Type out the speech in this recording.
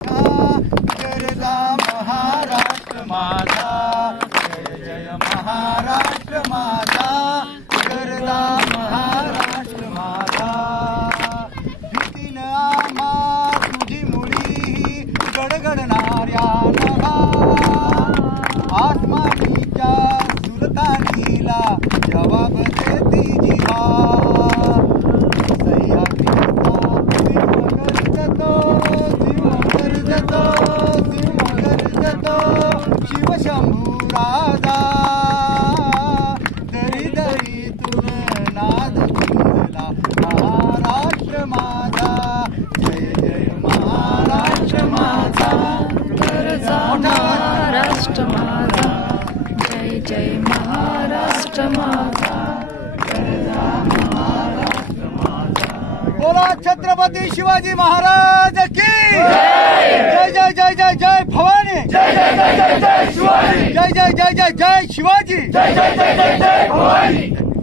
गरजा महाराष्ट्र माझा, जय जय महाराष्ट्र माझा, गरजा महाराष्ट्र माझा। भीतीन आम्हा तुझी मुळी गडगडणाऱ्या नभा, आसमानीच्या सुलतानीला जवाब देती जिवा। शिवशंभू राजा दरी दरीतून नाद गुंजला महाराष्ट्र माझा, जय जय महाराष्ट्र माझा, गरजा महाराष्ट्र माझा, जय जय महाराष्ट्र माझा, गरजा महाराष्ट्र माझा। बोला छत्रपती शिवाजी महाराज की जय जय जय जय जय भवानी, जय जय जय जय जय शिवाजी, जय जय जय जय जय शिवाजी, जय जय जय जय जय भवानी।